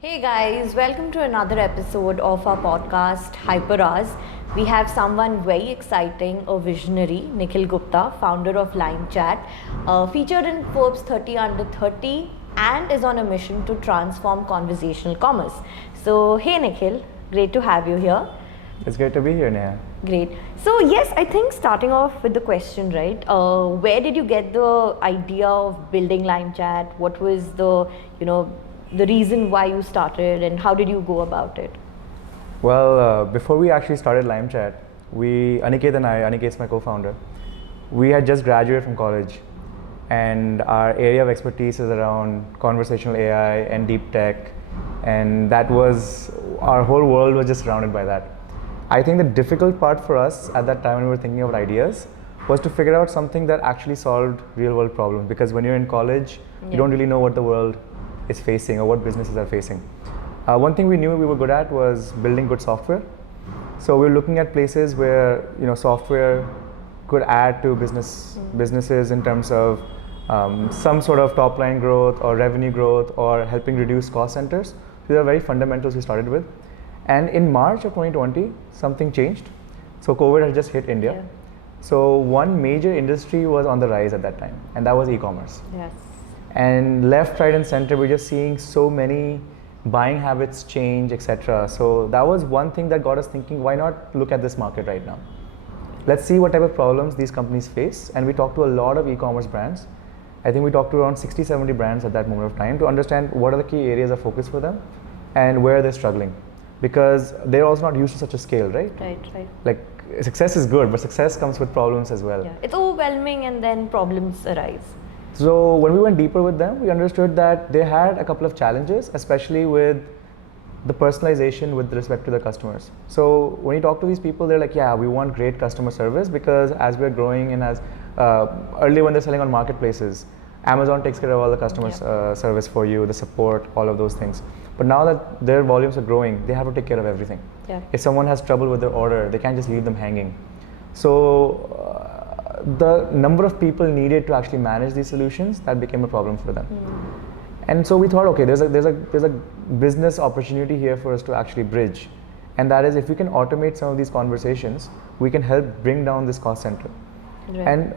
Hey guys, welcome to another episode of our podcast Hyperhours. We have someone very exciting, a visionary, Nikhil Gupta, founder of LimeChat, featured in Forbes 30 Under 30 and is on a mission to transform conversational commerce. So, hey Nikhil, great to have you here. It's great to be here, Neha. Great. So yes, I think starting off with the question, right? Where did you get the idea of building LimeChat? What was the reason why you started, and how did you go about it? Well, before we actually started LimeChat, Aniket and I, Aniket's my co-founder, we had just graduated from college, and our area of expertise is around conversational AI and deep tech, and that was, our whole world was just surrounded by that. I think the difficult part for us at that time when we were thinking about ideas was to figure out something that actually solved real world problems, because when you're in college, you don't really know what the world is facing or what businesses are facing. One thing we knew we were good at was building good software. So we were looking at places where software could add to businesses in terms of some sort of top line growth or revenue growth or helping reduce cost centers. These are very fundamentals we started with. And in March of 2020, something changed. So COVID had just hit India. Yeah. So one major industry was on the rise at that time, and that was e-commerce. Yes. And left, right, and center, we're just seeing so many buying habits change, etc. So that was one thing that got us thinking, why not look at this market right now? Let's see what type of problems these companies face. And we talked to a lot of e-commerce brands. I think we talked to around 60, 70 brands at that moment of time to understand what are the key areas of focus for them and where they're struggling. Because they're also not used to such a scale, right? Right. Like, success is good, but success comes with problems as well. Yeah, it's overwhelming and then problems arise. So when we went deeper with them, we understood that they had a couple of challenges, especially with the personalization with respect to the customers. So when you talk to these people, they're like, yeah, we want great customer service, because as we're growing and as early when they're selling on marketplaces, Amazon takes care of all the customer service for you, the support, all of those things. But now that their volumes are growing, they have to take care of everything. Yeah. If someone has trouble with their order, they can't just leave them hanging. So the number of people needed to actually manage these solutions, that became a problem for them. And so we thought, okay, there's a business opportunity here for us to actually bridge, and that is, if we can automate some of these conversations, we can help bring down this cost center. Right. And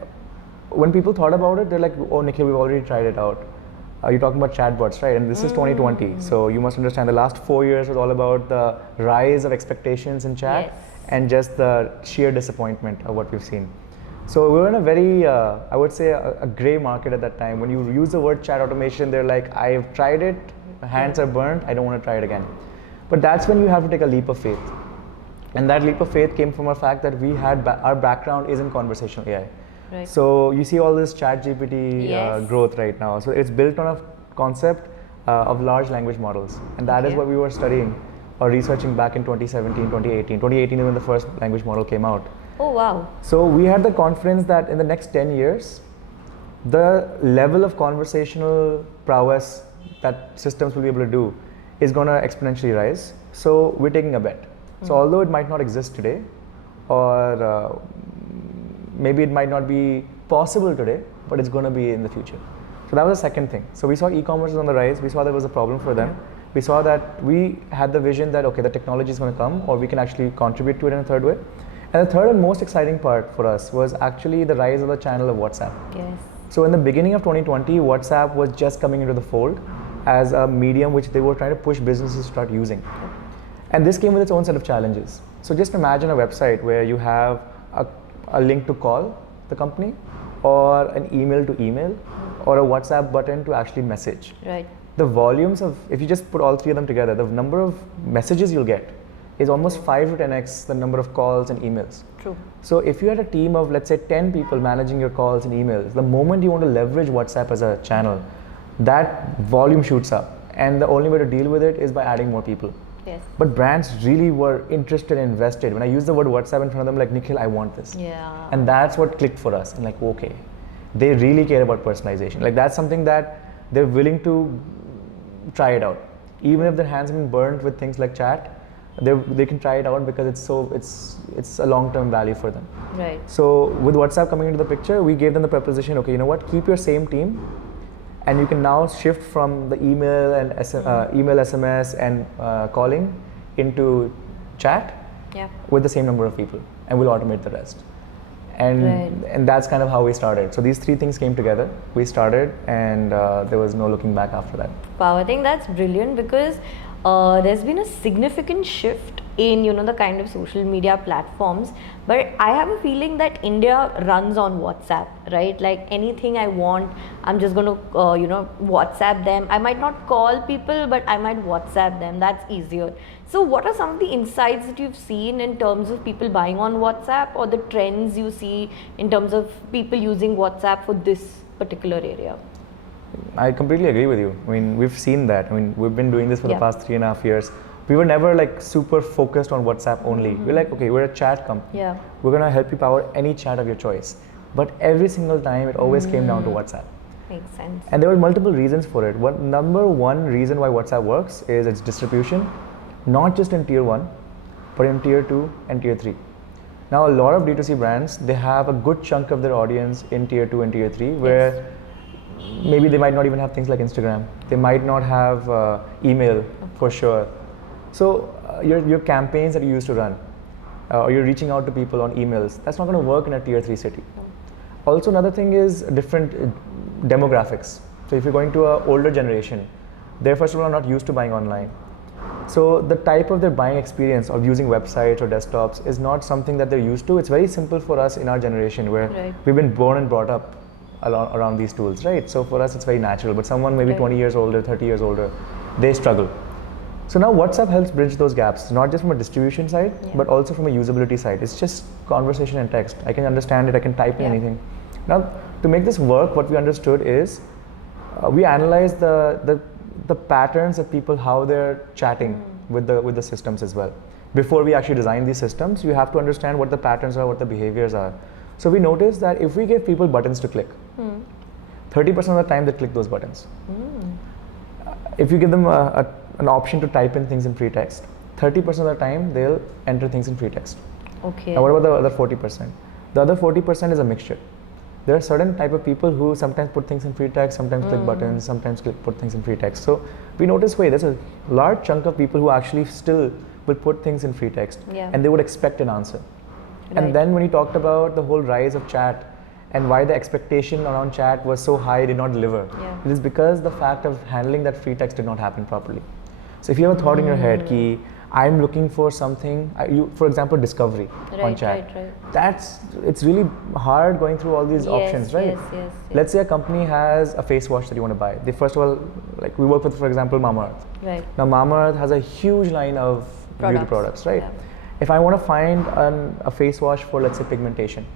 when people thought about it, they're like, oh, Nikhil, we've already tried it out. You're talking about chatbots, right? And this is 2020, so you must understand the last 4 years was all about the rise of expectations in chat. Yes. And just the sheer disappointment of what we've seen. So we were in a very, I would say, a gray market at that time. When you use the word chat automation, they're like, I've tried it, hands are burnt, I don't want to try it again. But that's when you have to take a leap of faith. And that leap of faith came from a fact that we had, our background is in conversational AI. Right. So you see all this chat GPT Yes. growth right now. So it's built on a concept of large language models. And that is what we were studying or researching back in 2017, 2018. 2018 is when the first language model came out. Oh wow. So we had the confidence that in the next 10 years, the level of conversational prowess that systems will be able to do is going to exponentially rise. So we're taking a bet. So although it might not exist today, or maybe it might not be possible today, but it's going to be in the future. So that was the second thing. So we saw e-commerce is on the rise. We saw there was a problem for them. We saw that we had the vision that, okay, the technology is going to come, or we can actually contribute to it in a third way. And the third and most exciting part for us was actually the rise of the channel of WhatsApp. Yes. So in the beginning of 2020, WhatsApp was just coming into the fold as a medium which they were trying to push businesses to start using. And this came with its own set of challenges. So just imagine a website where you have a link to call the company, or an email to email, or a WhatsApp button to actually message. Right. The volumes of, if you just put all three of them together, the number of messages you'll get is almost 5 to 10x the number of calls and emails. True. So if you had a team of, let's say, 10 people managing your calls and emails, the moment you want to leverage WhatsApp as a channel, that volume shoots up. And the only way to deal with it is by adding more people. Yes. But brands really were interested and invested. When I use the word WhatsApp in front of them, like, Nikhil, I want this. Yeah. And that's what clicked for us. And like, okay, they really care about personalization. Like, that's something that they're willing to try it out. Even if their hands have been burnt with things like chat, they can try it out because it's a long-term value for them. Right. So with WhatsApp coming into the picture, we gave them the proposition, okay, you know what, keep your same team, and you can now shift from the email and email, SMS, and calling into chat Yeah. with the same number of people, and we'll automate the rest. And that's kind of how we started. So these three things came together. We started, and there was no looking back after that. Wow, I think that's brilliant because there's been a significant shift in the kind of social media platforms, but I have a feeling that India runs on WhatsApp, right? Like anything I want, I'm just going to WhatsApp them. I might not call people, but I might WhatsApp them. That's easier. So what are some of the insights that you've seen in terms of people buying on WhatsApp, or the trends you see in terms of people using WhatsApp for this particular area? I completely agree with you. I mean, we've seen that. I mean, we've been doing this for the past 3.5 years. We were never like super focused on WhatsApp only. We're like, okay, we're a chat company. Yeah. We're gonna help you power any chat of your choice. But every single time, it always came down to WhatsApp. Makes sense. And there were multiple reasons for it. Number one reason why WhatsApp works is its distribution, not just in tier 1, but in tier 2 and tier 3. Now, a lot of D2C brands, they have a good chunk of their audience in tier 2 and tier 3, where maybe they might not even have things like Instagram. They might not have email for sure. So your campaigns that you used to run, or you're reaching out to people on emails, that's not going to work in a tier 3 city. Also, another thing is different demographics. So if you're going to an older generation, they first of all are not used to buying online. So the type of their buying experience of using websites or desktops is not something that they're used to. It's very simple for us in our generation, where we've been born and brought up around these tools, right? So for us, it's very natural. But someone maybe 20 years older, 30 years older, they struggle. So now WhatsApp helps bridge those gaps, not just from a distribution side, but also from a usability side. It's just conversation and text. I can understand it, I can type in anything. Now, to make this work, what we understood is we analyzed the patterns of people, how they're chatting with the systems as well. Before we actually design these systems, you have to understand what the patterns are, what the behaviors are. So we noticed that if we give people buttons to click, 30% of the time they click those buttons. If you give them an option to type in things in free text, 30% of the time they'll enter things in free text. Okay. Now what about the other 40%? The other 40% is a mixture. There are certain type of people who sometimes put things in free text, sometimes click buttons, sometimes put things in free text. So we noticed, wait, there's a large chunk of people who actually still will put things in free text, and they would expect an answer. And then when you talked about the whole rise of chat and why the expectation around chat was so high, did not deliver, it is because the fact of handling that free text did not happen properly. So if you have a thought in your head, ki, I'm looking for something, for example, discovery on chat. It's really hard going through all these options, right? Yes. Let's say a company has a face wash that you want to buy. They first of all, like we work with, for example, Mamaearth. Right. Now Mamaearth has a huge line of beauty products, right? If I want to find a face wash for, let's say, pigmentation,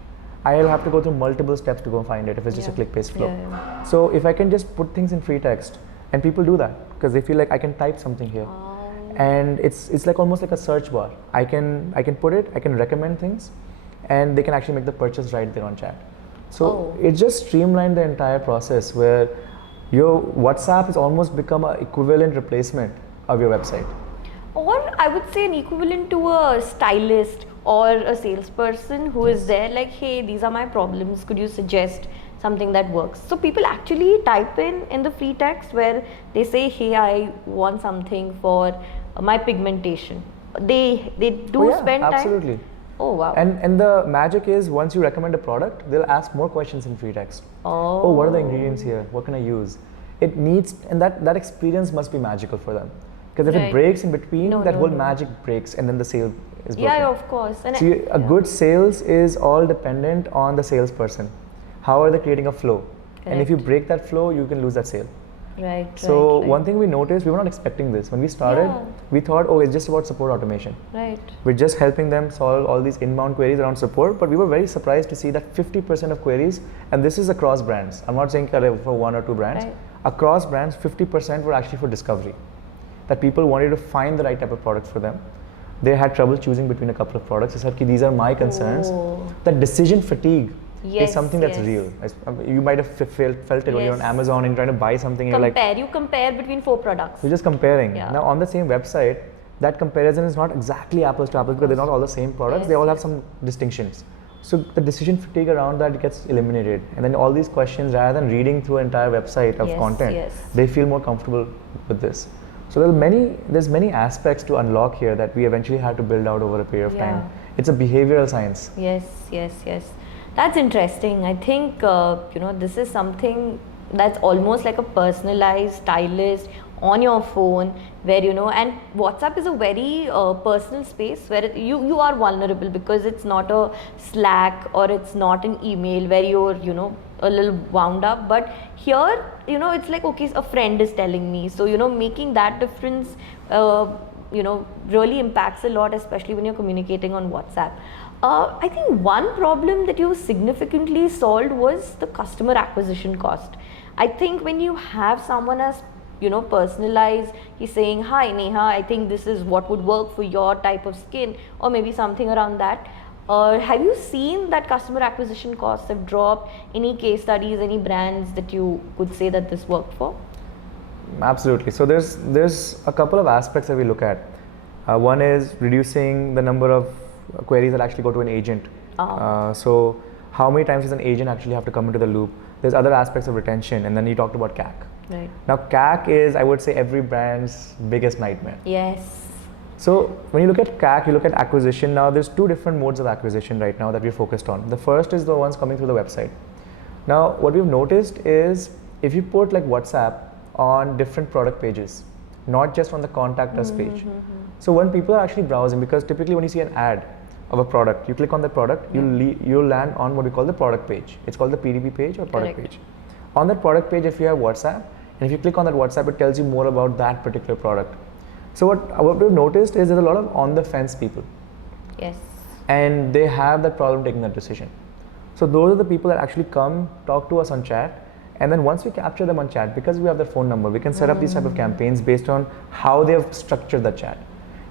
I'll have to go through multiple steps to go find it if it's just a click-based flow. So if I can just put things in free text, and people do that because they feel like I can type something here, and it's like almost like a search bar. I can put it, I can recommend things, and they can actually make the purchase right there on chat. So it just streamlined the entire process where your WhatsApp has almost become an equivalent replacement of your website. Or I would say an equivalent to a stylist or a salesperson who is there like, hey, these are my problems, could you suggest something that works? So people actually type in the free text where they say, hey, I want something for my pigmentation. They do spend time? Absolutely. Oh wow. And the magic is, once you recommend a product, they'll ask more questions in free text. Oh, what are the ingredients here? What can I use? It needs, and that experience must be magical for them. Because if it breaks in between, that whole magic breaks, and then the sale is broken. Yeah, of course. And so a good sales is all dependent on the salesperson. How are they creating a flow? Correct. And if you break that flow, you can lose that sale. Right. So one thing we noticed, we were not expecting this. When we started, we thought, oh, it's just about support automation. Right. We're just helping them solve all these inbound queries around support, but we were very surprised to see that 50% of queries, and this is across brands. I'm not saying for one or two brands. Across brands, 50% were actually for discovery. That people wanted to find the right type of product for them. They had trouble choosing between a couple of products. They said, these are my concerns. That decision fatigue is something that's real. You might have felt it when you're on Amazon and trying to buy something. You compare between 4 products. You're just comparing. Now on the same website, that comparison is not exactly apples to apples because they're not all the same products. They all have some distinctions. So the decision fatigue around that gets eliminated, and then all these questions, rather than reading through an entire website of content, they feel more comfortable with this. So there's many aspects to unlock here that we eventually had to build out over a period of time. It's a behavioral science. Yes. That's interesting. I think this is something that's almost like a personalized stylist on your phone, where and WhatsApp is a very personal space where you are vulnerable, because it's not a Slack or it's not an email where you're a little wound up. But here it's like, okay, a friend is telling me, so making that difference really impacts a lot, especially when you're communicating on WhatsApp. I think one problem that you significantly solved was the customer acquisition cost. I think when you have someone as personalized, he's saying, hi Neha, I think this is what would work for your type of skin, or maybe something around that. Have you seen that customer acquisition costs have dropped? Any case studies, any brands that you could say that this worked for? Absolutely. So there's a couple of aspects that we look at. One is reducing the number of queries that actually go to an agent. So how many times does an agent actually have to come into the loop? There's other aspects of retention, and then you talked about CAC. Right. Now CAC is, I would say, every brand's biggest nightmare. Yes. So when you look at CAC, you look at acquisition. Now there's two different modes of acquisition right now that we're focused on. The first is the ones coming through the website. Now what we've noticed is, if you put like WhatsApp on different product pages, not just on the contact us page. So when people are actually browsing, because typically when you see an ad of a product, you click on the product, you'll land on what we call the product page. It's called the PDP page or product page. On that product page, if you have WhatsApp, and if you click on that WhatsApp, it tells you more about that particular product. So what we've noticed is there's a lot of on the fence people. Yes. And they have that problem taking that decision. So those are the people that actually come talk to us on chat, and then once we capture them on chat, because we have their phone number, we can set up these type of campaigns based on how they have structured the chat.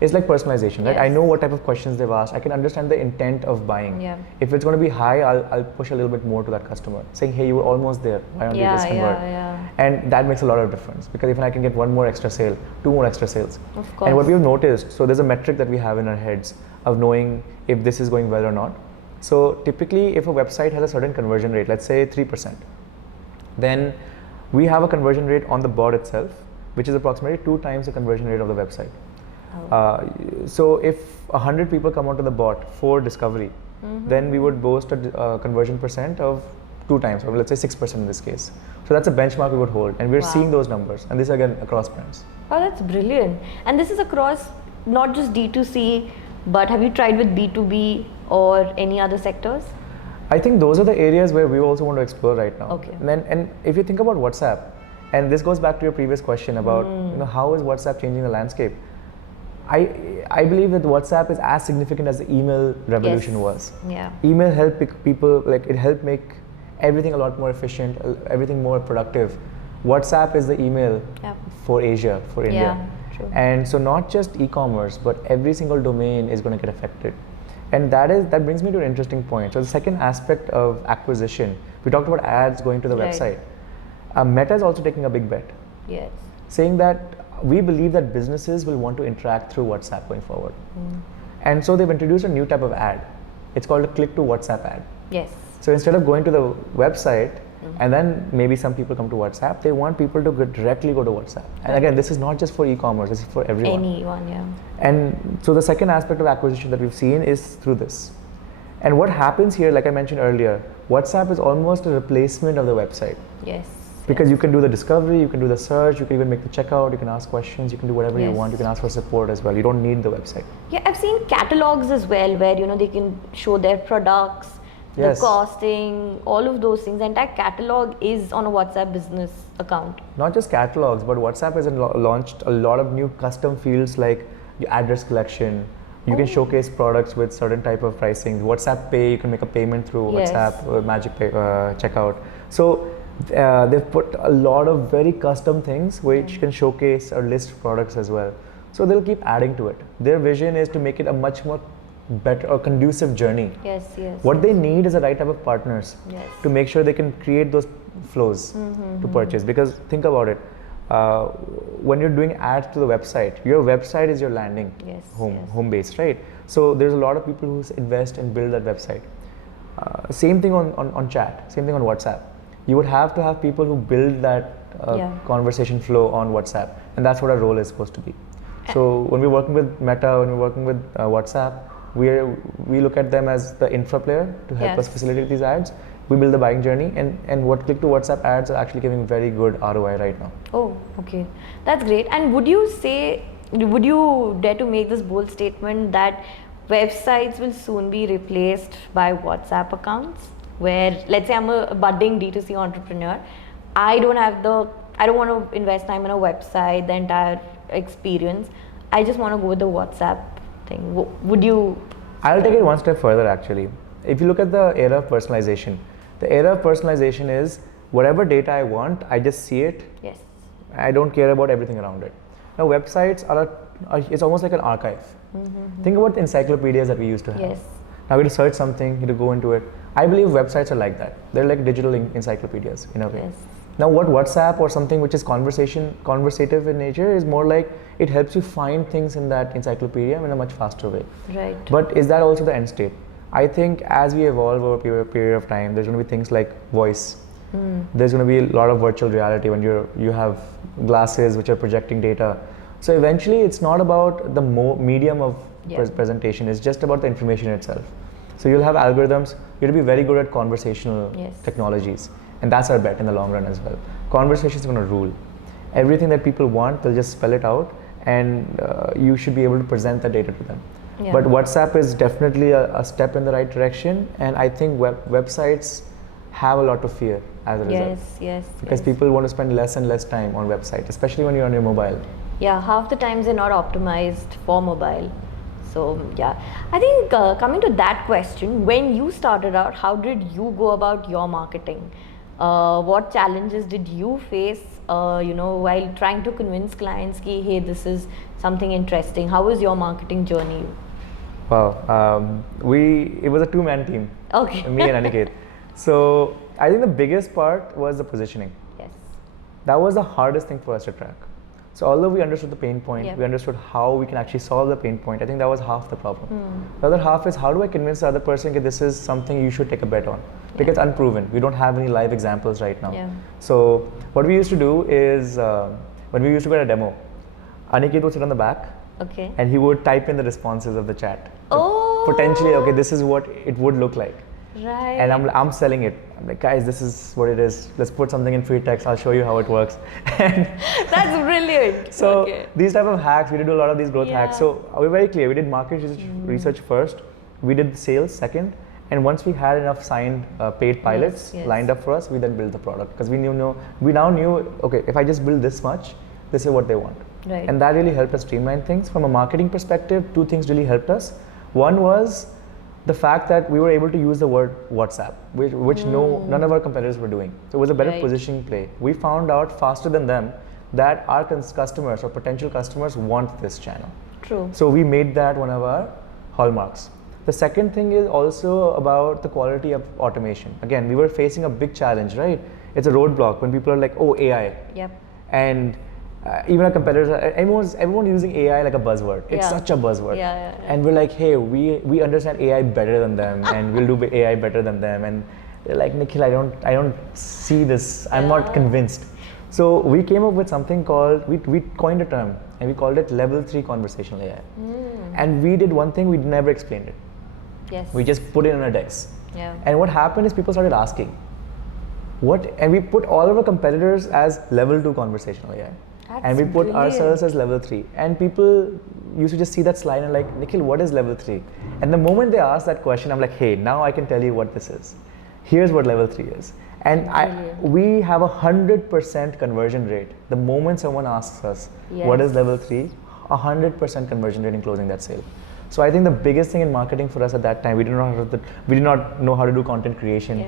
It's like personalization, right? I know what type of questions they've asked. I can understand the intent of buying. Yeah. If it's going to be high, I'll push a little bit more to that customer, saying, hey, you were almost there. Why don't you just convert? And that makes a lot of difference, because if I can get one more extra sale, two more extra sales. Of course. And what we've noticed, so there's a metric that we have in our heads of knowing if this is going well or not. So typically, if a website has a certain conversion rate, let's say 3%, then we have a conversion rate on the bot itself, which is approximately 2 times the conversion rate of the website. So if 100 people come onto the bot for discovery, then we would boast a conversion percent of 2 times, or let's say 6% in this case. So that's a benchmark we would hold, and we're seeing those numbers, and this again across brands. Oh, that's brilliant. And this is across not just D2C, but have you tried with B2B or any other sectors? I think those are the areas where we also want to explore right now. Okay. And if you think about WhatsApp, and this goes back to your previous question about how is WhatsApp changing the landscape. I believe that WhatsApp is as significant as the email revolution was. Yeah. Email helped people, like it helped make everything a lot more efficient, everything more productive. WhatsApp is the email for Asia, for India. True. And so not just e-commerce, but every single domain is going to get affected. And that brings me to an interesting point. So the second aspect of acquisition, we talked about ads going to the website. Meta is also taking a big bet. Yes. Saying that we believe that businesses will want to interact through WhatsApp going forward. And so they've introduced a new type of ad. It's called a click to WhatsApp ad. Yes. So instead of going to the website and then maybe some people come to WhatsApp, they want people to directly go to WhatsApp. And again, this is not just for e-commerce, this is for everyone. Anyone, yeah. And so the second aspect of acquisition that we've seen is through this. And what happens here, like I mentioned earlier, WhatsApp is almost a replacement of the website. Yes. Because you can do the discovery, you can do the search, you can even make the checkout, you can ask questions, you can do whatever you want, you can ask for support as well. You don't need the website. Yeah, I've seen catalogs as well where they can show their products, the costing, all of those things. The entire catalog is on a WhatsApp business account. Not just catalogs, but WhatsApp has launched a lot of new custom fields like your address collection. You can showcase products with certain type of pricing. WhatsApp Pay, you can make a payment through WhatsApp Magic Pay, checkout. So they've put a lot of very custom things which can showcase or list products as well. So they'll keep adding to it. Their vision is to make it a much more better or conducive journey. Yes. What they need is the right type of partners to make sure they can create those flows to purchase. Because think about it, when you're doing ads to the website, your website is your landing home base, right? So there's a lot of people who invest and build that website. Same thing on chat, same thing on WhatsApp. You would have to have people who build that conversation flow on WhatsApp, and that's what our role is supposed to be. So when we're working with Meta, when we're working with WhatsApp, we look at them as the infra player to help us facilitate these ads. We build the buying journey, and what click to WhatsApp ads are actually giving very good ROI right now. Oh, okay, that's great. And would you dare to make this bold statement that websites will soon be replaced by WhatsApp accounts? Where, let's say I'm a budding D2C entrepreneur, I don't want to invest time in a website, the entire experience. I just want to go with the WhatsApp thing. Would you? I'll take it one step further actually. If you look at the era of personalization, the era of personalization is whatever data I want, I just see it. Yes. I don't care about everything around it. Now websites it's almost like an archive. Think about the encyclopedias that we used to have. Yes. Now we to search something, you to go into it. I believe websites are like that. They're like digital encyclopedias in a way. Yes. Now what WhatsApp or something which is conversative in nature is more like it helps you find things in that encyclopedia in a much faster way. Right. But is that also the end state? I think as we evolve over a period of time, there's going to be things like voice. There's going to be a lot of virtual reality when you have glasses which are projecting data. So eventually it's not about the medium of presentation, it's just about the information itself. So you'll have algorithms, you'll be very good at conversational technologies, and that's our bet in the long run as well. Conversation is going to rule. Everything that people want, they'll just spell it out, and you should be able to present the data to them. Yeah. But WhatsApp is definitely a step in the right direction, and I think websites have a lot to fear as a result. Yes. Because people want to spend less and less time on website, especially when you're on your mobile. Yeah, half the times they're not optimized for mobile. So yeah, I think coming to that question, when you started out, how did you go about your marketing? What challenges did you face, while trying to convince clients that, hey, this is something interesting? How was your marketing journey? Wow, it was a two-man team. Okay. Me and Aniket. So I think the biggest part was the positioning. Yes. That was the hardest thing for us to track. So although we understood the pain point, we understood how we can actually solve the pain point, I think that was half the problem. The other half is how do I convince the other person that this is something you should take a bet on? Because it's unproven. We don't have any live examples right now. Yeah. So what we used to do is when we used to get a demo, Aniket would sit on the back and he would type in the responses of the chat. Potentially, okay, this is what it would look like. Right. And I'm selling it. I'm like, guys, this is what it is. Let's put something in free text. I'll show you how it works. That's brilliant. So these type of hacks, we did a lot of these growth hacks. So we're very clear. We did market research first. We did sales second. And once we had enough signed paid pilots lined up for us, we then built the product. Because we now knew, okay, if I just build this much, this is what they want. Right. And that really helped us streamline things. From a marketing perspective, two things really helped us. One was the fact that we were able to use the word WhatsApp, which none of our competitors were doing. So it was a better positioning play. We found out faster than them that our customers or potential customers want this channel. True. So we made that one of our hallmarks. The second thing is also about the quality of automation. Again, we were facing a big challenge, right? It's a roadblock when people are like, oh, AI. Yep. And even our competitors, everyone using AI like a buzzword. It's such a buzzword. And we're like, hey, we understand AI better than them, and we'll do AI better than them. And they're like, Nikhil, I don't see this. I'm not convinced. So we came up with something called, we coined a term, and we called it level 3 conversational AI. And we did one thing, we never explained it. Yes. We just put it in our decks. Yeah. And what happened is people started asking, and we put all of our competitors as level 2 conversational AI. And we put ourselves as level 3. And people used to just see that slide and like, Nikhil, what is level 3? And the moment they ask that question, I'm like, hey, now I can tell you what this is. Here's what level 3 is. And we have 100% conversion rate. The moment someone asks us, what is level 3? 100% conversion rate in closing that sale. So I think the biggest thing in marketing for us at that time, we did not know how to do content creation.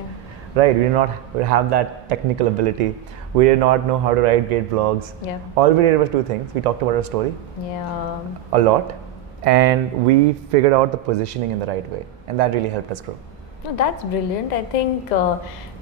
Right, we did not have that technical ability. We did not know how to write great blogs. All we did was two things. We talked about our story a lot, and we figured out the positioning in the right way, and that really helped us grow. No, that's brilliant. I think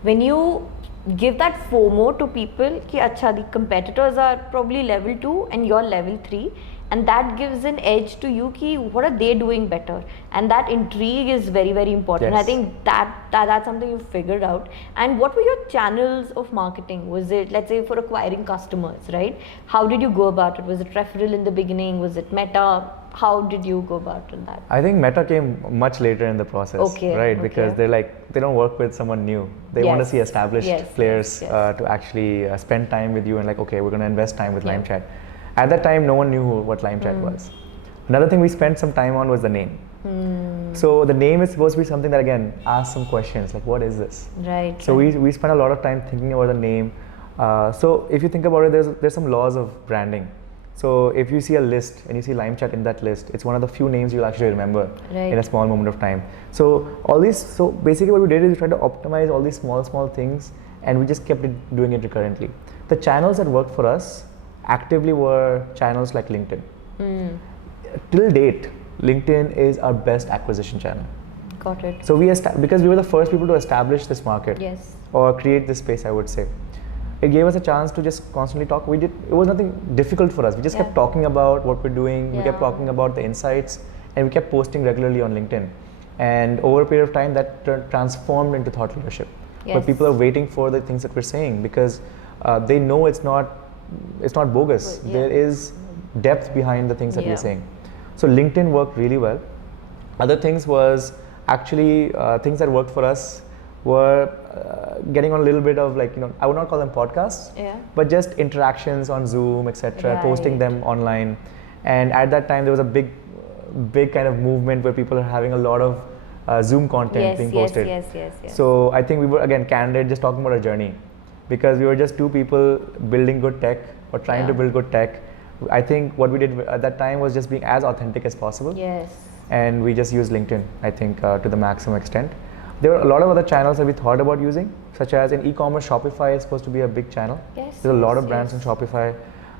when you give that FOMO to people, ki acha, the competitors are probably level 2 and you're level 3, and that gives an edge to you ki what are they doing better, and that intrigue is very, very important. Yes. I think that's something you figured out. And what were your channels of marketing? Was it, let's say, for acquiring customers, right? How did you go about it? Was it referral in the beginning? Was it Meta? How did you go about in that? I think Meta came much later in the process, Okay, right? okay. Because they don't work with someone new. They want to Yes. see established Yes, players yes, yes. to actually spend time with you and like, okay, we're going to invest time with Yeah. LimeChat. At that time, no one knew what LimeChat was. Another thing we spent some time on was the name. So the name is supposed to be something that, again, asks some questions like, what is this? Right. So we spent a lot of time thinking about the name. So if you think about it, there's some laws of branding. So if you see a list and you see LimeChat in that list, it's one of the few names you'll actually remember in a small moment of time. So basically what we did is we tried to optimize all these small things, and we just kept doing it recurrently. The channels that worked for us actively were channels like LinkedIn. Till date, LinkedIn is our best acquisition channel. Got it. So because we were the first people to establish this market, Yes. or create this space, I would say. It gave us a chance to just constantly talk. It was nothing difficult for us. We just kept talking about what we're doing. We kept talking about the insights, and we kept posting regularly on LinkedIn. And over a period of time, that transformed into thought leadership. Where people are waiting for the things that we're saying, because they know it's not bogus. There is depth behind the things that we're saying. So LinkedIn worked really well. Other things was actually things that worked for us were getting on a little bit of, like, I would not call them podcasts, but just interactions on Zoom, etc., posting them online. And at that time, there was a big kind of movement where people are having a lot of Zoom content being posted. Yes. So I think we were, again, candid, just talking about our journey, because we were just two people building good tech, or trying to build good tech. I think what we did at that time was just being as authentic as possible. Yes. And we just used LinkedIn, I think, to the maximum extent. There were a lot of other channels that we thought about using, such as in e-commerce, Shopify is supposed to be a big channel. There's a lot of brands on Shopify.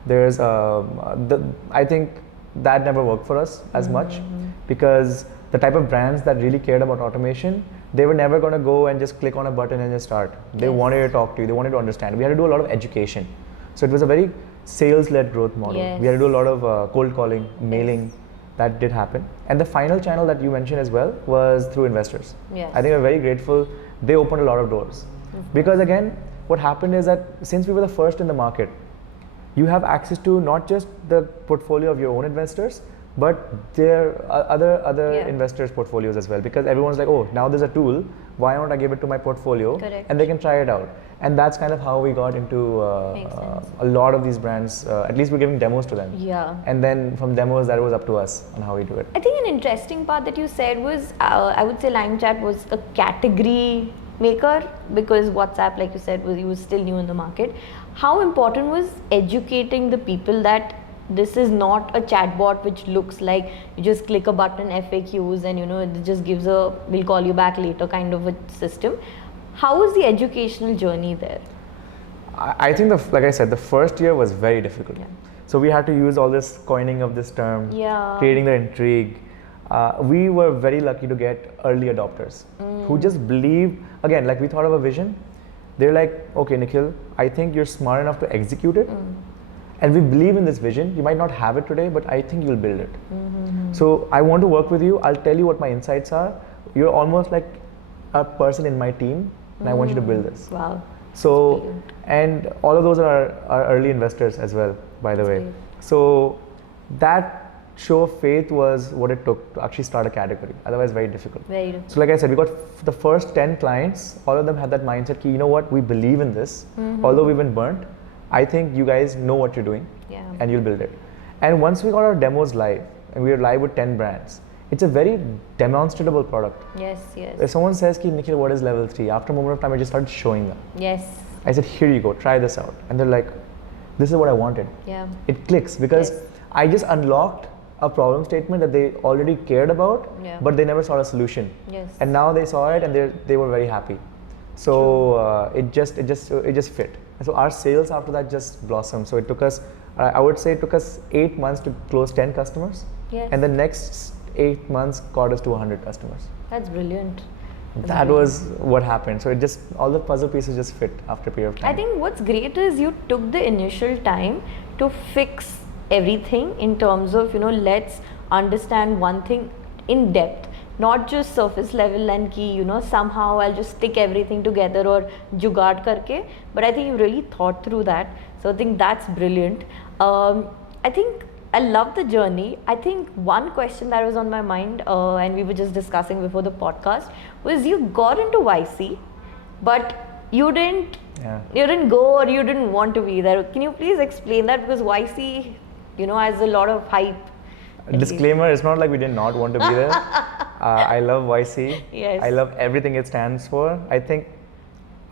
There's, I think that never worked for us as much, because the type of brands that really cared about automation, they were never going to go and just click on a button and just start. They wanted to talk to you. They wanted to understand. We had to do a lot of education. So it was a very sales-led growth model. We had to do a lot of cold calling, mailing. That did happen. And the final channel that you mentioned as well was through investors. I think we're very grateful. They opened a lot of doors. Because again, what happened is that since we were the first in the market, you have access to not just the portfolio of your own investors, but their other investors' portfolios as well. Because everyone's like, oh, now there's a tool, why don't I give it to my portfolio? And they can try it out. And that's kind of how we got into a lot of these brands. At least we're giving demos to them. And then from demos, that was up to us on how we do it. I think an interesting part that you said was, I would say LimeChat was a category maker, because WhatsApp, like you said, was still new in the market. How important was educating the people that this is not a chatbot which looks like you just click a button, FAQs, and it just gives a we'll call you back later kind of a system? How was the educational journey there? I think, like I said, the first year was very difficult. So we had to use all this coining of this term, creating the intrigue. We were very lucky to get early adopters who just believed, again, like we thought of a vision. They're like, okay, Nikhil, I think you're smart enough to execute it. And we believe in this vision. You might not have it today, but I think you'll build it. So I want to work with you. I'll tell you what my insights are. You're almost like a person in my team, and I want you to build this. Wow. So, and all of those are our early investors as well, by the way. So that show of faith was what it took to actually start a category. Otherwise, very difficult. So like I said, we got the first 10 clients. All of them had that mindset, you know what, we believe in this. Although we've been burnt, I think you guys know what you're doing, and you'll build it. And once we got our demos live, and we were live with 10 brands, it's a very demonstrable product. If someone says, Nikhil, what is level 3? After a moment of time, I just started showing them. I said, here you go, try this out. And they're like, this is what I wanted. It clicks, because I just unlocked a problem statement that they already cared about, but they never saw a solution. And now they saw it, and they were very happy. So it just fit. And so our sales after that just blossomed. So it took us, I would say it took us 8 months to close 10 customers. And the next 8 months got us to 100 customers. That's brilliant. That was what happened. So it just, all the puzzle pieces just fit after a period of time. I think what's great is you took the initial time to fix everything in terms of, let's understand one thing in depth, not just surface level and ki, somehow I'll just stick everything together or jugaad karke. But I think you really thought through that. So I think that's brilliant. I think I love the journey. I think one question that was on my mind, and we were just discussing before the podcast, was you got into YC, but you didn't go, or you didn't want to be there. Can you please explain that? Because YC, has a lot of hype. Disclaimer, it's not like we did not want to be there. I love YC. Yes. I love everything it stands for. I think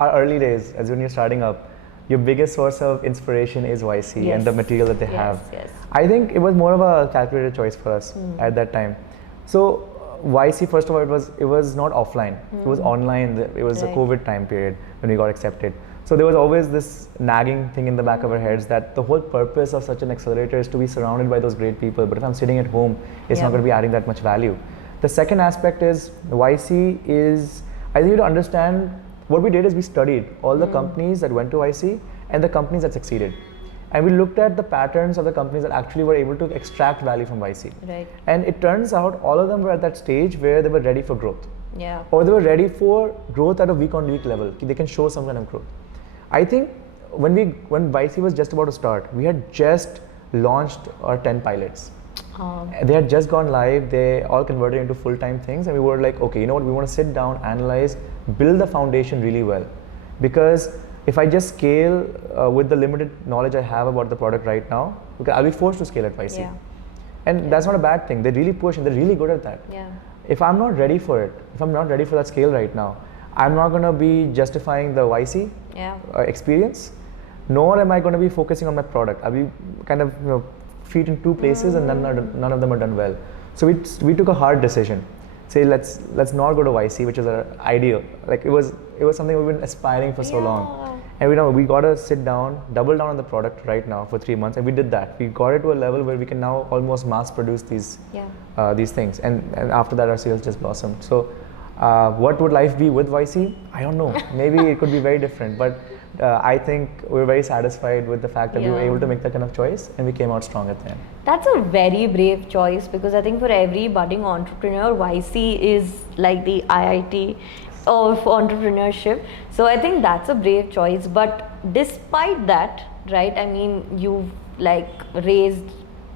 our early days, as when you're starting up, your biggest source of inspiration is YC and the material that they have. Yes. I think it was more of a calculated choice for us at that time. So YC, first of all, it was not offline. It was online. It was a COVID time period when we got accepted. So there was always this nagging thing in the back of our heads that the whole purpose of such an accelerator is to be surrounded by those great people. But if I'm sitting at home, it's not going to be adding that much value. The second aspect is YC is, I think you to understand, what we did is we studied all the companies that went to YC and the companies that succeeded. And we looked at the patterns of the companies that actually were able to extract value from YC. Right. And it turns out all of them were at that stage where they were ready for growth. Yeah. Or they were ready for growth at a week-on-week level. They can show some kind of growth. I think when YC was just about to start, we had just launched our 10 pilots. They had just gone live, they all converted into full-time things, and we were like, okay, you know what, we want to sit down, analyze, build the foundation really well. Because if I just scale with the limited knowledge I have about the product right now, I'll be forced to scale at YC. Yeah. And that's not a bad thing. They really push and they're really good at that. Yeah. If I'm not ready for it, if I'm not ready for that scale right now, I'm not going to be justifying the YC experience, nor am I going to be focusing on my product. I'll be kind of feet in two places and none of them are done well. So we took a hard decision. Say let's not go to YC, which is our ideal. Like it was something we've been aspiring for so long. And we got to sit down, double down on the product right now for 3 months, and we did that. We got it to a level where we can now almost mass produce these things, and after that our sales just blossomed. So what would life be with YC? I don't know. Maybe it could be very different, but I think we're very satisfied with the fact that we were able to make that kind of choice, and we came out strong at the end. That's a very brave choice, because I think for every budding entrepreneur, YC is like the IIT of entrepreneurship. So I think that's a brave choice. But despite that, right, I mean, you've like raised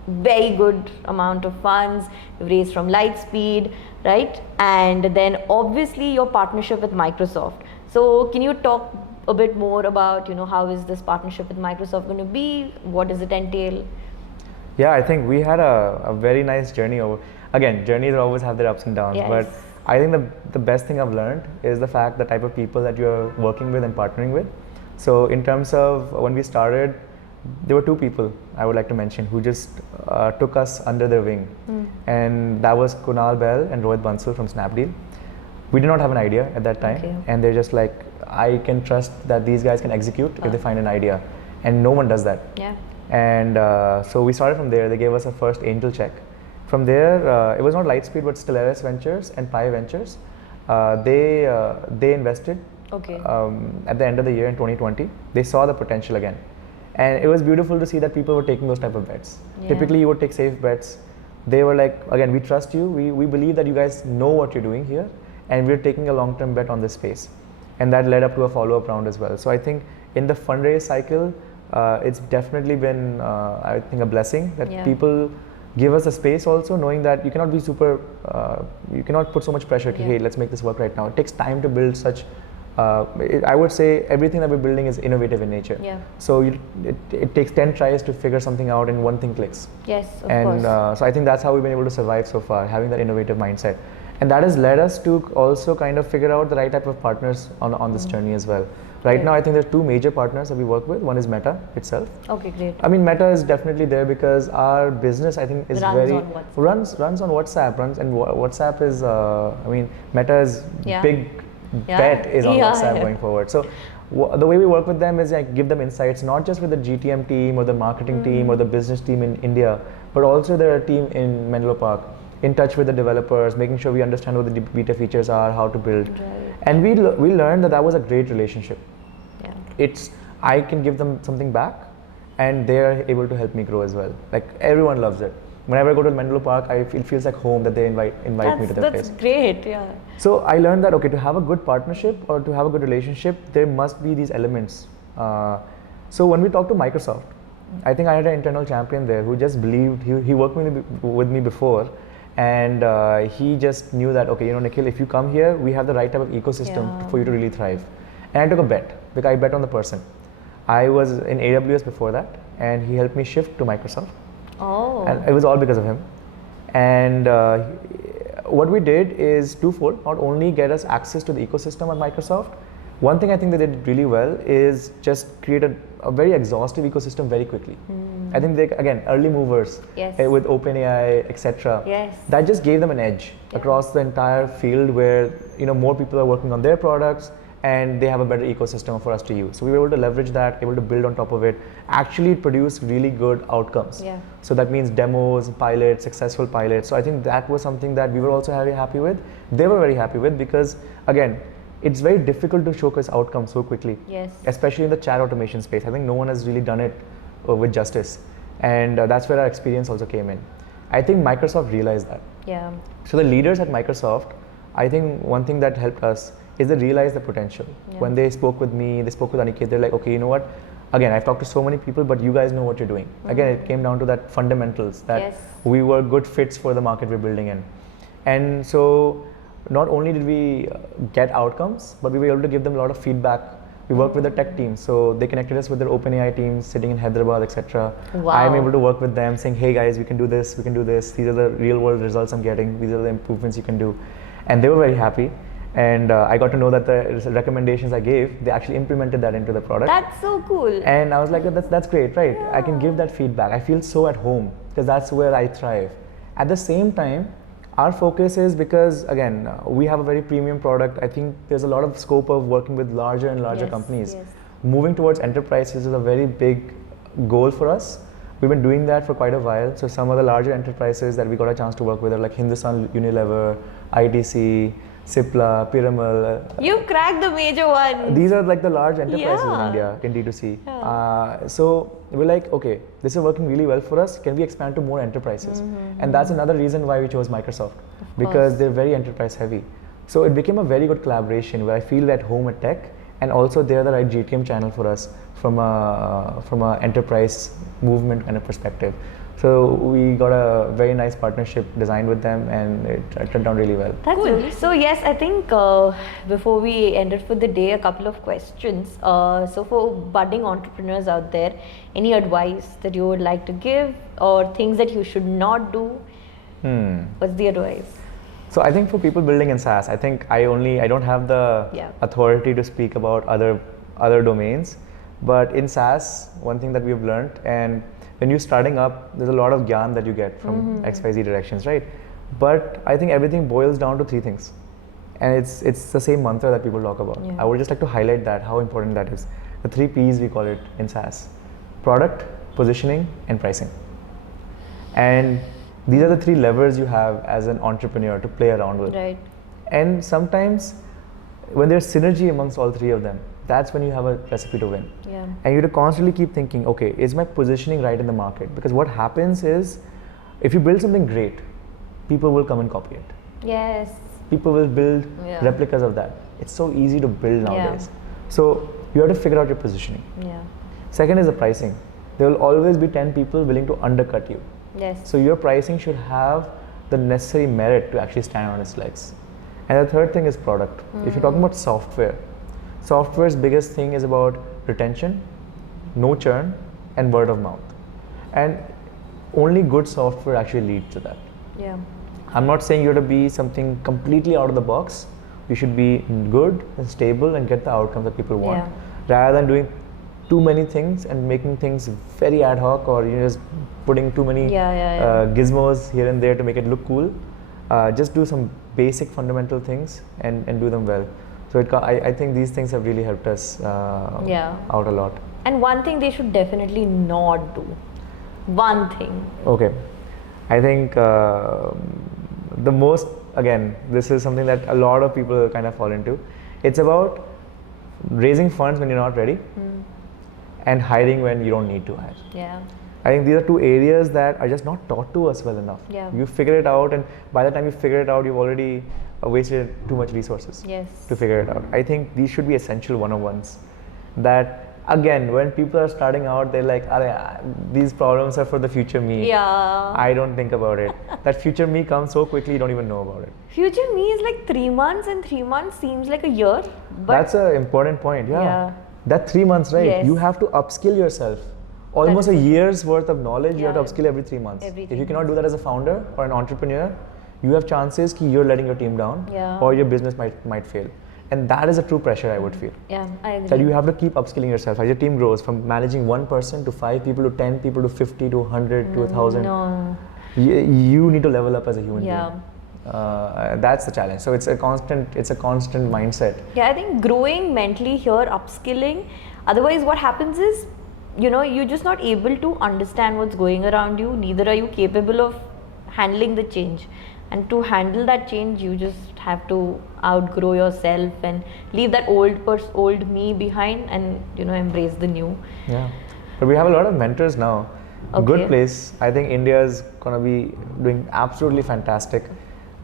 very good amount of funds, you've raised from Lightspeed, right? And then obviously your partnership with Microsoft. So can you talk a bit more about, how is this partnership with Microsoft going to be? What does it entail? Yeah, I think we had a very nice journey over. Again, journeys always have their ups and downs, but I think the best thing I've learned is the fact, the type of people that you're working with and partnering with. So in terms of when we started, there were 2 people I would like to mention who just took us under their wing. And that was Kunal Bell and Rohit Bansal from Snapdeal. We did not have an idea at that time, and they're just like, I can trust that these guys can execute if they find an idea, and no one does that. And so we started from there. They gave us our first angel check. From there, it was not Lightspeed, but Stellaris Ventures and Pi Ventures. They invested at the end of the year in 2020. They saw the potential again. And it was beautiful to see that people were taking those type of bets. Typically, you would take safe bets. They were like, again, we trust you. We believe that you guys know what you're doing here, and we're taking a long-term bet on this space. And that led up to a follow-up round as well. So I think in the fundraise cycle, it's definitely been, I think, a blessing that people give us a space also, knowing that you cannot be you cannot put so much pressure to, hey, let's make this work right now. It takes time to build such, I would say everything that we're building is innovative in nature. So it takes 10 tries to figure something out and one thing clicks. Yes, of course. So I think that's how we've been able to survive so far, having that innovative mindset. And that has led us to also kind of figure out the right type of partners on this journey as well. Right now, I think there's 2 major partners that we work with. One is Meta itself. Okay, great. I mean, Meta is definitely there because our business, I think, is runs on WhatsApp. And WhatsApp is, I mean, Meta's big bet is on WhatsApp going forward. So the way we work with them is like give them insights, not just with the GTM team or the marketing team or the business team in India, but also their team in Menlo Park, in touch with the developers, making sure we understand what the beta features are, how to build. And we learned that was a great relationship. I can give them something back, and they are able to help me grow as well. Like everyone loves it. Whenever I go to Menlo Park, it feels like home that they invite me to their place. That's great, yeah. So I learned that okay, to have a good partnership or to have a good relationship, there must be these elements. So when we talked to Microsoft, I think I had an internal champion there who just believed, he worked with me before, and he just knew that okay, Nikhil, if you come here, we have the right type of ecosystem for you to really thrive. And I took a bet, because I bet on the person. I was in AWS before that, and he helped me shift to Microsoft. Oh. And it was all because of him. And what we did is twofold. Not only get us access to the ecosystem at Microsoft, one thing I think that they did really well is just create a very exhaustive ecosystem very quickly. I think they, again, early movers with OpenAI, etc. Yes. That just gave them an edge across the entire field where more people are working on their products, and they have a better ecosystem for us to use. So we were able to leverage that, able to build on top of it, actually produce really good outcomes. Yeah. So that means demos, pilots, successful pilots. So I think that was something that we were also very happy with. They were very happy with, because again, it's very difficult to showcase outcomes so quickly. Yes. Especially in the chat automation space. I think no one has really done it with justice. And that's where our experience also came in. I think Microsoft realized that. Yeah. So the leaders at Microsoft, I think one thing that helped us is they realized the potential. When they spoke with me, they spoke with Aniket, they're like, okay, you know what? Again, I've talked to so many people, but you guys know what you're doing. Again, it came down to that fundamentals, that we were good fits for the market we're building in. And so not only did we get outcomes, but we were able to give them a lot of feedback. We worked with the tech team, so they connected us with their OpenAI teams sitting in Hyderabad, etc. Wow. I'm able to work with them, saying, hey guys, we can do this, we can do this. These are the real world results I'm getting. These are the improvements you can do. And they were very happy. And I got to know that the recommendations I gave, they actually implemented that into the product. That's so cool. And I was like, that's great, right? I can give that feedback. I feel so at home, because that's where I thrive. At the same time, our focus is, because again, we have a very premium product. I think there's a lot of scope of working with larger and larger companies. Moving towards enterprises is a very big goal for us. We've been doing that for quite a while. So some of the larger enterprises that we got a chance to work with are like Hindustan Unilever, ITC, Cipla, Piramal. You cracked the major ones. These are like the large enterprises in India in D2C. So we're like, okay, this is working really well for us. Can we expand to more enterprises? And that's another reason why we chose Microsoft, because they're very enterprise heavy. So it became a very good collaboration where I feel at home at tech, and also they're the right GTM channel for us from a enterprise movement kind of perspective. So we got a very nice partnership designed with them, and it turned out really well. That's cool. So yes, I think before we end it for the day, a couple of questions. So for budding entrepreneurs out there, any advice that you would like to give, or things that you should not do? What's the advice? So I think for people building in SaaS, I think I don't have the authority to speak about other domains, but in SaaS, one thing that we've learned, and when you're starting up, there's a lot of gyan that you get from XYZ directions, right? But I think everything boils down to three things. And it's the same mantra that people talk about. I would just like to highlight that, how important that is. The 3 Ps we call it in SaaS: product, positioning, and pricing. And these are the 3 levers you have as an entrepreneur to play around with. Right. And sometimes when there's synergy amongst all 3 of them, that's when you have a recipe to win. And you have to constantly keep thinking, okay, is my positioning right in the market? Because what happens is, if you build something great, people will come and copy it. Yes. People will build replicas of that. It's so easy to build nowadays. So you have to figure out your positioning. Second is the pricing. There will always be 10 people willing to undercut you. Yes. So your pricing should have the necessary merit to actually stand on its legs. And the third thing is product. If you're talking about software's biggest thing is about retention, no churn, and word of mouth. And only good software actually leads to that. I'm not saying you have to be something completely out of the box. You should be good and stable and get the outcomes that people want. Rather than doing too many things and making things very ad hoc, or you're just putting too many gizmos here and there to make it look cool. Just do some basic fundamental things and do them well. So I think these things have really helped us out a lot. And one thing they should definitely not do. One thing. Okay. I think the most, again, this is something that a lot of people kind of fall into. It's about raising funds when you're not ready, and hiring when you don't need to hire. Yeah. I think these are two areas that are just not taught to us well enough. Yeah. You figure it out, and by the time you figure it out, you've already wasted too much resources Yes. to figure it out. I think these should be essential one-on-ones. That again, when people are starting out, they're like, these problems are for the future me. Yeah. I don't think about it. That future me comes so quickly, you don't even know about it. Future me is like 3 months, and 3 months seems like a year. But That's an important point. Yeah. That 3 months, right? Yes. You have to upskill yourself. Almost a year's worth of knowledge you have to Yeah. upskill every 3 months. Every If 3 you cannot do that as a founder or an entrepreneur, you have chances that you're letting your team down, Yeah. or your business might fail. And that is a true pressure, I would feel. Yeah, I agree. That you have to keep upskilling yourself as your team grows from managing one person to 5 people to 10 people to 50 to 100 to 1,000. No. You need to level up as a human Yeah. being. That's the challenge. So it's a constant mindset. Yeah, I think growing mentally here, upskilling. Otherwise, what happens is, you're just not able to understand what's going around you. Neither are you capable of handling the change. And to handle that change, you just have to outgrow yourself and leave that old me behind, and embrace the new. Yeah, but we have a lot of mentors now. Okay. Good place. I think India is gonna be doing absolutely fantastic.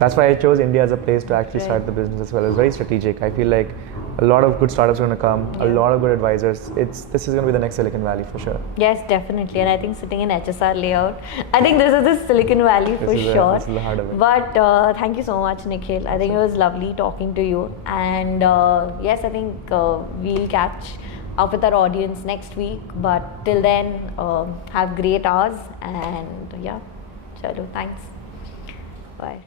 That's why I chose India as a place to actually start the business as well. It's very strategic. I feel like a lot of good startups are gonna come. A lot of good advisors. This is gonna be the next Silicon Valley for sure. Yes, definitely. And I think sitting in HSR layout, I think this is the Silicon Valley for sure. This is the heart of it. But thank you so much, Nikhil. I think it was lovely talking to you. And yes, I think we'll catch up with our audience next week. But till then, have great hours. And yeah, chalo, thanks. Bye.